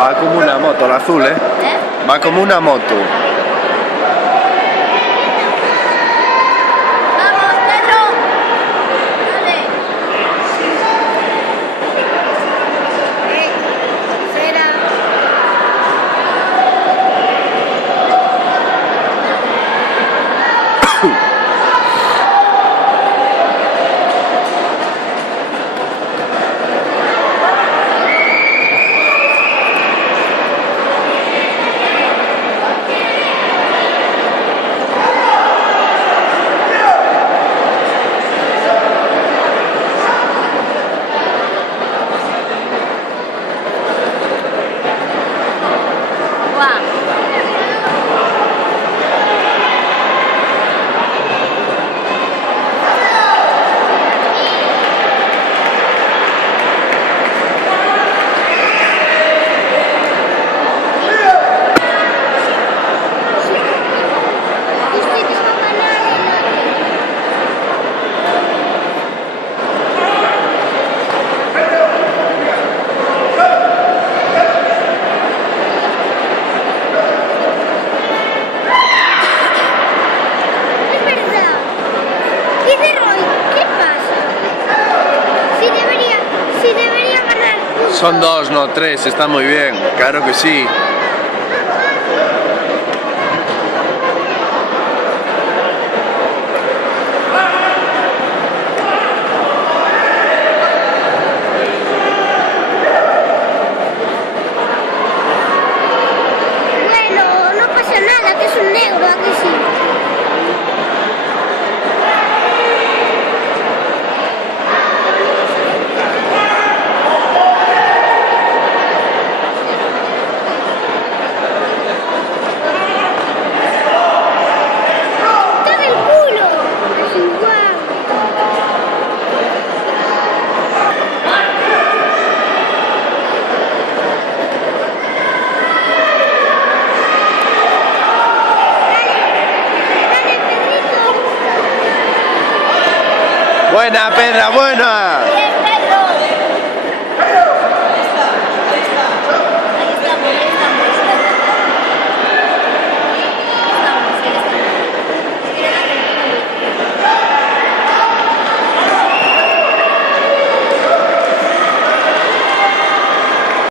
Va como una moto, el azul, ¿eh? Va como una moto. ¡Vamos, Pedro! ¡Dale! Cera. Son 2, no 3, está muy bien, claro que sí. Bueno, no pasa nada, que es un negro, ¿a que sí? Buena, Pedra, buena.